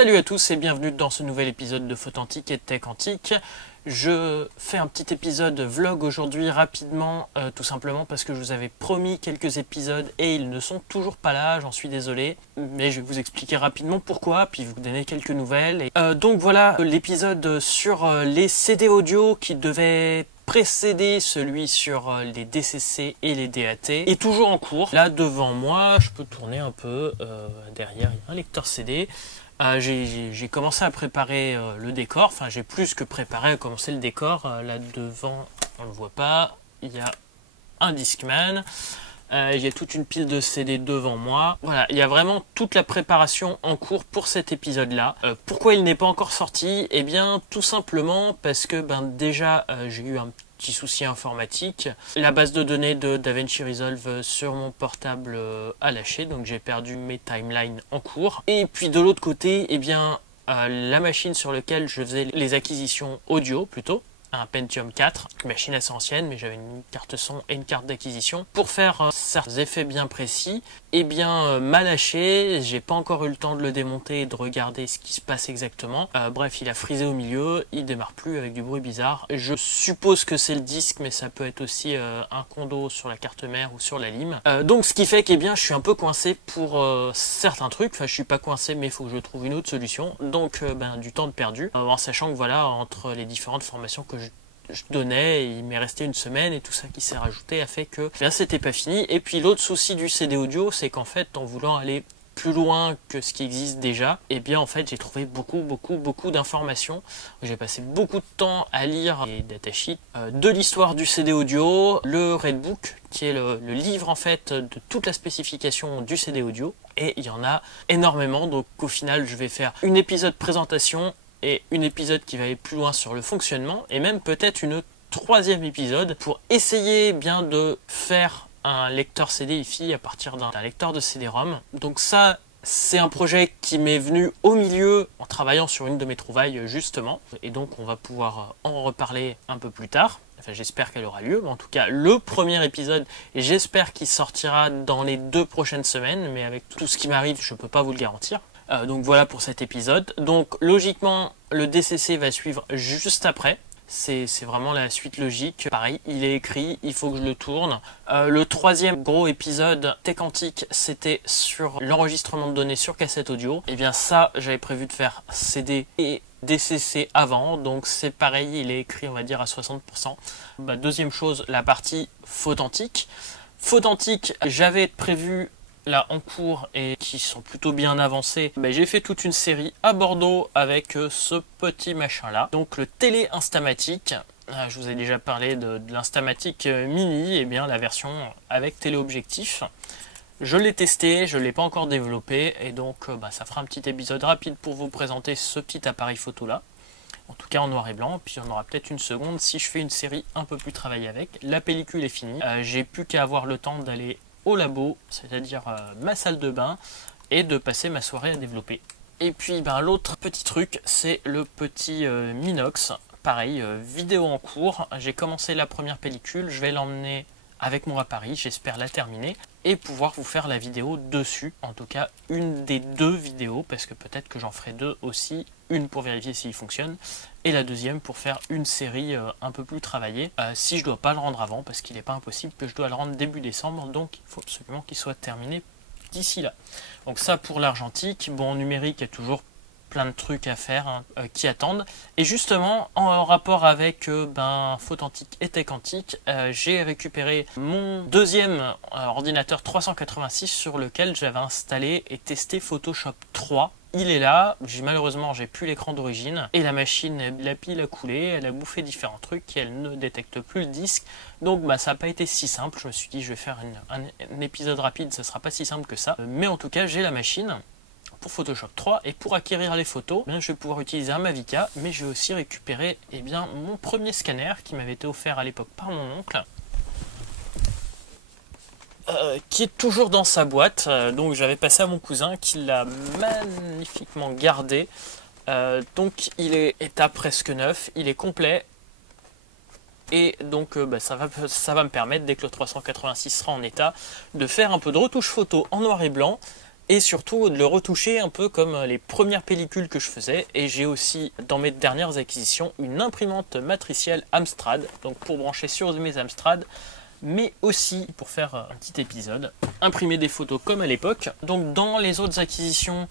Salut à tous et bienvenue dans ce nouvel épisode de Photantique et Tech Antique. Je fais un petit épisode vlog aujourd'hui rapidement, tout simplement parce que je vous avais promis quelques épisodes et ils ne sont toujours pas là, j'en suis désolé. Mais je vais vous expliquer rapidement pourquoi, puis vous donner quelques nouvelles. Donc voilà l'épisode sur les CD audio qui devait précéder celui sur les DCC et les DAT est toujours en cours. Là devant moi, je peux tourner un peu, derrière il y a un lecteur CD. J'ai commencé à préparer le décor, enfin j'ai plus que préparé à commencer le décor. Là devant, on ne le voit pas, il y a un Discman, il y a toute une pile de CD devant moi. Voilà, il y a vraiment toute la préparation en cours pour cet épisode-là. Pourquoi il n'est pas encore sorti? Eh bien tout simplement parce que déjà j'ai eu un petit souci informatique. La base de données de DaVinci Resolve sur mon portable a lâché, donc j'ai perdu mes timelines en cours. Et puis de l'autre côté, eh bien la machine sur laquelle je faisais les acquisitions audio plutôt, un Pentium 4, une machine assez ancienne, mais j'avais une carte son et une carte d'acquisition pour faire certains effets bien précis. Eh bien, m'a lâché, j'ai pas encore eu le temps de le démonter et de regarder ce qui se passe exactement. Bref, il a frisé au milieu, il démarre plus avec du bruit bizarre. Je suppose que c'est le disque, mais ça peut être aussi un condo sur la carte mère ou sur la lime. Donc, ce qui fait que je suis un peu coincé pour certains trucs. Enfin, je suis pas coincé, mais il faut que je trouve une autre solution. Donc, du temps de perdu, en sachant que voilà, entre les différentes formations que je donnais, il m'est resté une semaine et tout ça qui s'est rajouté a fait que c'était pas fini. Et puis l'autre souci du CD audio, c'est qu'en fait en voulant aller plus loin que ce qui existe déjà, et bien en fait j'ai trouvé beaucoup d'informations. J'ai passé beaucoup de temps à lire les datasheets de l'histoire du CD audio, le Redbook qui est le livre en fait de toute la spécification du CD audio, et il y en a énormément. Donc au final je vais faire un épisode présentation et un épisode qui va aller plus loin sur le fonctionnement, et même peut-être une troisième épisode pour essayer bien de faire un lecteur CD hi-fi à partir d'un lecteur de CD-ROM. Donc ça, c'est un projet qui m'est venu au milieu en travaillant sur une de mes trouvailles justement, et donc on va pouvoir en reparler un peu plus tard. Enfin, j'espère qu'elle aura lieu, mais en tout cas le premier épisode, et j'espère qu'il sortira dans les 2 prochaines semaines, mais avec tout ce qui m'arrive, je ne peux pas vous le garantir. Donc voilà pour cet épisode. Donc logiquement le DCC va suivre juste après. C'est vraiment la suite logique. Pareil, il est écrit, il faut que je le tourne. Le troisième gros épisode Tech Antique, c'était sur l'enregistrement de données sur cassette audio. Et bien ça, j'avais prévu de faire CD et DCC avant. Donc c'est pareil, il est écrit on va dire à 60%. Deuxième chose, la partie Photantique. Photantique, j'avais prévu là en cours et qui sont plutôt bien avancés. J'ai fait toute une série à Bordeaux avec ce petit machin là, donc le Télé Instamatic. Je vous ai déjà parlé de l'Instamatic Mini, et bien la version avec téléobjectif. Je l'ai testé, je ne l'ai pas encore développé, et donc ça fera un petit épisode rapide pour vous présenter ce petit appareil photo là, en tout cas en noir et blanc. Puis on aura peut-être une seconde si je fais une série un peu plus travaillée avec. La pellicule est finie, j'ai plus qu'à avoir le temps d'aller au labo, c'est-à-dire ma salle de bain, et de passer ma soirée à développer. Et puis l'autre petit truc, c'est le petit Minox. Pareil, vidéo en cours. J'ai commencé la première pellicule, je vais l'emmener avec moi à Paris, j'espère la terminer et pouvoir vous faire la vidéo dessus. En tout cas une des 2 vidéos, parce que peut-être que j'en ferai 2 aussi, une pour vérifier s'il fonctionne et la deuxième pour faire une série un peu plus travaillée, si je dois pas le rendre avant, parce qu'il n'est pas impossible que je dois le rendre début décembre, donc il faut absolument qu'il soit terminé d'ici là. Donc ça pour l'argentique. En numérique il y a toujours plein de trucs à faire qui attendent, et justement en rapport avec Photantique et Tech Antique, j'ai récupéré mon deuxième ordinateur 386 sur lequel j'avais installé et testé Photoshop 3. Il est là, malheureusement j'ai plus l'écran d'origine, et la machine, la pile a coulé, elle a bouffé différents trucs et elle ne détecte plus le disque. Donc ça n'a pas été si simple. Je me suis dit je vais faire un épisode rapide, ça sera pas si simple que ça, mais en tout cas j'ai la machine pour Photoshop 3, et pour acquérir les photos, je vais pouvoir utiliser un Mavica, mais je vais aussi récupérer mon premier scanner qui m'avait été offert à l'époque par mon oncle, qui est toujours dans sa boîte. Donc j'avais passé à mon cousin qui l'a magnifiquement gardé. Donc il est état presque neuf, il est complet, et donc ça va me permettre, dès que le 386 sera en état, de faire un peu de retouche photo en noir et blanc et surtout de le retoucher un peu comme les premières pellicules que je faisais. Et j'ai aussi dans mes dernières acquisitions une imprimante matricielle Amstrad, donc pour brancher sur mes Amstrad, mais aussi pour faire un petit épisode, imprimer des photos comme à l'époque. Donc dans les autres acquisitions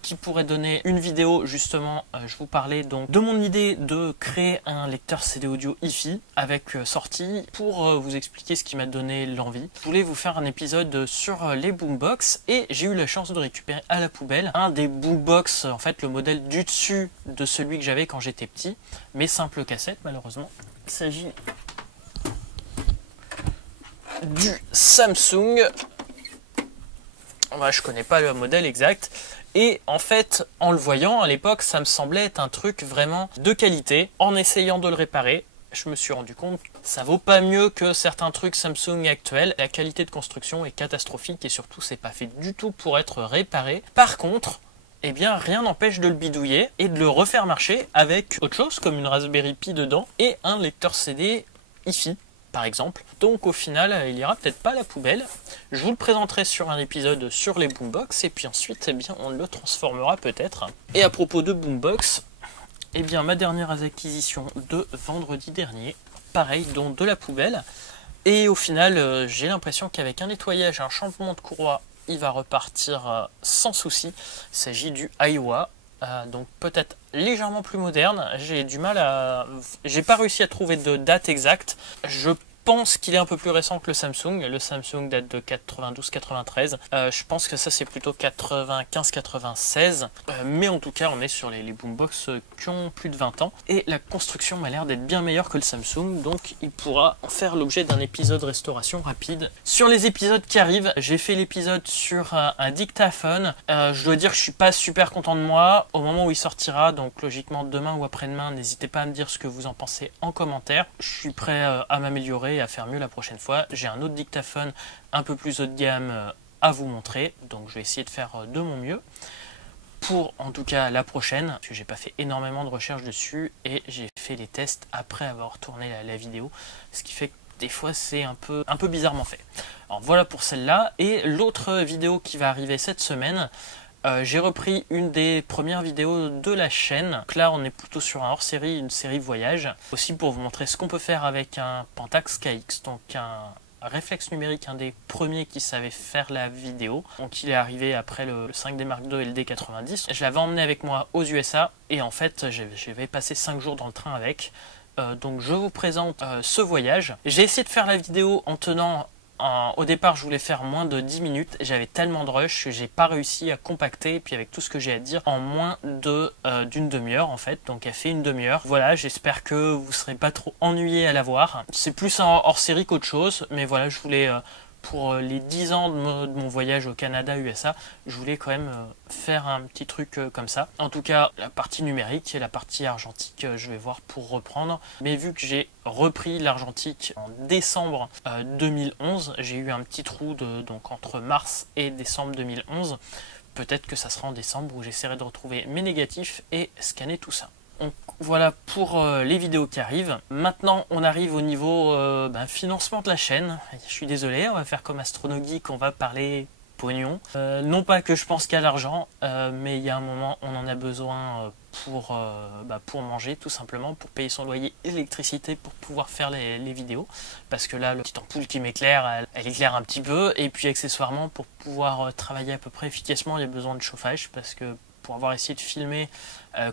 qui pourraient donner une vidéo, justement, je vous parlais donc de mon idée de créer un lecteur CD audio hi-fi avec sortie pour vous expliquer ce qui m'a donné l'envie. Je voulais vous faire un épisode sur les boombox et j'ai eu la chance de récupérer à la poubelle un des boombox, en fait le modèle du dessus de celui que j'avais quand j'étais petit, mais simple cassette malheureusement. Il s'agit du Samsung. Je connais pas le modèle exact. Et en fait, en le voyant à l'époque, ça me semblait être un truc vraiment de qualité. En essayant de le réparer, je me suis rendu compte que ça vaut pas mieux que certains trucs Samsung actuels. La qualité de construction est catastrophique et surtout, c'est pas fait du tout pour être réparé. Par contre, eh bien, rien n'empêche de le bidouiller et de le refaire marcher avec autre chose, comme une Raspberry Pi dedans et un lecteur CD hi-fi, par exemple. Donc au final, il ira peut-être pas à la poubelle. Je vous le présenterai sur un épisode sur les boombox et puis ensuite, eh bien, on le transformera peut-être. Et à propos de boombox, eh bien, ma dernière acquisition de vendredi dernier, pareil, donc de la poubelle. Et au final, j'ai l'impression qu'avec un nettoyage et un changement de courroie, il va repartir sans souci. Il s'agit du Aiwa. Donc peut-être légèrement plus moderne. J'ai du mal à... J'ai pas réussi à trouver de date exacte. Je pense qu'il est un peu plus récent que le Samsung. Le Samsung date de 92-93. Je pense que ça c'est plutôt 95-96. Mais en tout cas on est sur les boombox qui ont plus de 20 ans. Et la construction m'a l'air d'être bien meilleure que le Samsung. Donc il pourra en faire l'objet d'un épisode restauration rapide. Sur les épisodes qui arrivent, j'ai fait l'épisode sur un dictaphone. Je dois dire que je suis pas super content de moi. Au moment où il sortira, donc logiquement demain ou après-demain, n'hésitez pas à me dire ce que vous en pensez en commentaire. Je suis prêt à m'améliorer et à faire mieux la prochaine fois. J'ai un autre dictaphone un peu plus haut de gamme à vous montrer, donc je vais essayer de faire de mon mieux pour en tout cas la prochaine, parce que j'ai pas fait énormément de recherches dessus et j'ai fait les tests après avoir tourné la vidéo, ce qui fait que des fois c'est un peu bizarrement fait. Alors voilà pour celle-là, et l'autre vidéo qui va arriver cette semaine, j'ai repris une des premières vidéos de la chaîne. Donc là on est plutôt sur un hors-série, une série voyage, aussi pour vous montrer ce qu'on peut faire avec un Pentax KX, donc un réflexe numérique, un des premiers qui savait faire la vidéo. Donc il est arrivé après le 5D Mark II et le D90. Je l'avais emmené avec moi aux USA et en fait j'avais passé 5 jours dans le train avec. Donc je vous présente ce voyage. J'ai essayé de faire la vidéo en tenant... Au départ, je voulais faire moins de 10 minutes. J'avais tellement de rush que j'ai pas réussi à compacter. Et puis avec tout ce que j'ai à dire, en moins d'une demi-heure en fait. Donc elle fait une demi-heure. Voilà, j'espère que vous serez pas trop ennuyés à la voir. C'est plus un hors-série qu'autre chose. Mais voilà, je voulais... pour les 10 ans de mon voyage au Canada, USA, je voulais quand même faire un petit truc comme ça. En tout cas, la partie numérique et la partie argentique, je vais voir pour reprendre. Mais vu que j'ai repris l'argentique en décembre 2011, j'ai eu un petit trou donc entre mars et décembre 2011. Peut-être que ça sera en décembre où j'essaierai de retrouver mes négatifs et scanner tout ça. Donc voilà pour les vidéos qui arrivent. Maintenant on arrive au niveau financement de la chaîne. Je suis désolé, on va faire comme Astronogeek, on va parler pognon. Non pas que je pense qu'à l'argent, mais il y a un moment on en a besoin pour manger tout simplement, pour payer son loyer et l'électricité pour pouvoir faire les vidéos. Parce que là le petite ampoule qui m'éclaire, elle éclaire un petit peu. Et puis accessoirement pour pouvoir travailler à peu près efficacement, il y a besoin de chauffage parce que pour avoir essayé de filmer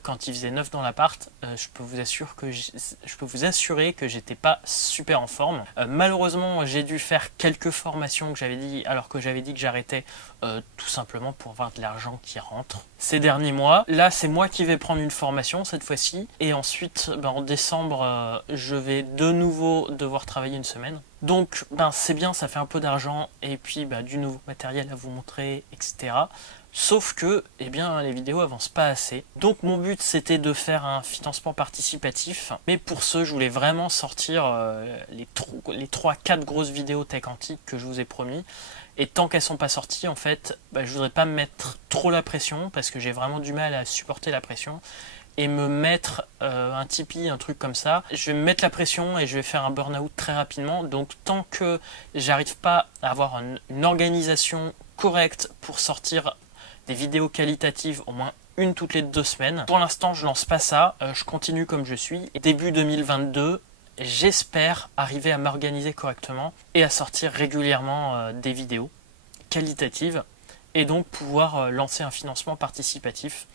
quand il faisait 9 dans l'appart, je peux vous assurer que j'étais pas super en forme. Malheureusement, j'ai dû faire quelques formations que j'avais dit, alors que j'avais dit que j'arrêtais tout simplement pour avoir de l'argent qui rentre ces derniers mois. Là, c'est moi qui vais prendre une formation cette fois-ci. Et ensuite, en décembre, je vais de nouveau devoir travailler une semaine. Donc, c'est bien, ça fait un peu d'argent et puis du nouveau matériel à vous montrer, etc. Sauf que, les vidéos avancent pas assez. Donc mon but c'était de faire un financement participatif. Mais pour ce, je voulais vraiment sortir les 3-4 grosses vidéos tech antique que je vous ai promis. Et tant qu'elles sont pas sorties, en fait, je voudrais pas me mettre trop la pression parce que j'ai vraiment du mal à supporter la pression. Et me mettre un Tipeee, un truc comme ça, je vais me mettre la pression et je vais faire un burn-out très rapidement. Donc tant que j'arrive pas à avoir une organisation correcte pour sortir des vidéos qualitatives, au moins une toutes les 2 semaines. Pour l'instant, je lance pas ça, je continue comme je suis. Début 2022, j'espère arriver à m'organiser correctement et à sortir régulièrement des vidéos qualitatives et donc pouvoir lancer un financement participatif.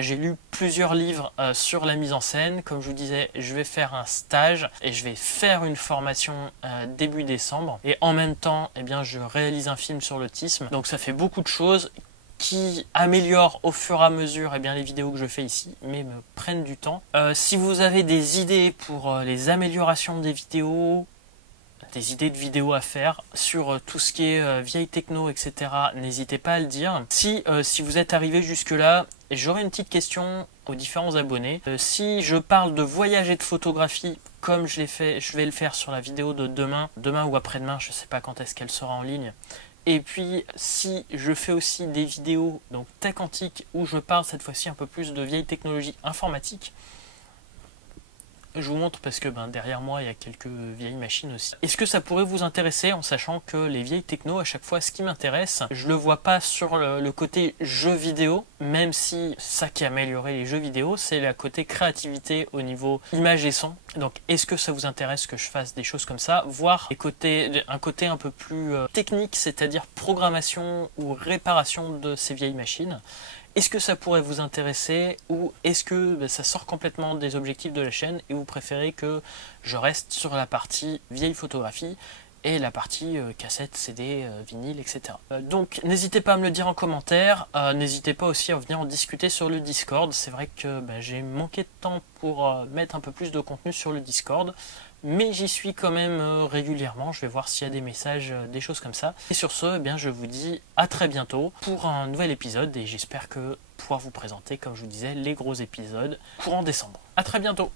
J'ai lu plusieurs livres sur la mise en scène. Comme je vous disais, je vais faire un stage et je vais faire une formation début décembre. Et en même temps, eh bien, je réalise un film sur l'autisme. Donc ça fait beaucoup de choses qui améliorent au fur et à mesure les vidéos que je fais ici, mais me prennent du temps. Si vous avez des idées pour les améliorations des vidéos, des idées de vidéos à faire sur tout ce qui est vieille techno, etc., n'hésitez pas à le dire. Si vous êtes arrivé jusque là, j'aurais une petite question aux différents abonnés. Si je parle de voyage et de photographie comme je l'ai fait, je vais le faire sur la vidéo de demain ou après-demain, je ne sais pas quand est-ce qu'elle sera en ligne. Et puis si je fais aussi des vidéos donc tech antique où je parle cette fois-ci un peu plus de vieilles technologies informatiques, je vous montre parce que derrière moi il y a quelques vieilles machines aussi. Est-ce que ça pourrait vous intéresser, en sachant que les vieilles techno, à chaque fois ce qui m'intéresse, je le vois pas sur le côté jeux vidéo, même si ça qui a amélioré les jeux vidéo, c'est la côté créativité au niveau image et son. Donc est-ce que ça vous intéresse que je fasse des choses comme ça, voire un côté un peu plus technique, c'est-à-dire programmation ou réparation de ces vieilles machines? Est-ce que ça pourrait vous intéresser, ou est-ce que ça sort complètement des objectifs de la chaîne et vous préférez que je reste sur la partie vieille photographie et la partie cassette, CD, vinyle, etc. Donc n'hésitez pas à me le dire en commentaire, n'hésitez pas aussi à venir en discuter sur le Discord. C'est vrai que j'ai manqué de temps pour mettre un peu plus de contenu sur le Discord, mais j'y suis quand même régulièrement. Je vais voir s'il y a des messages, des choses comme ça. Et sur ce, je vous dis à très bientôt pour un nouvel épisode, et j'espère pouvoir vous présenter, comme je vous disais, les gros épisodes courant décembre. À très bientôt.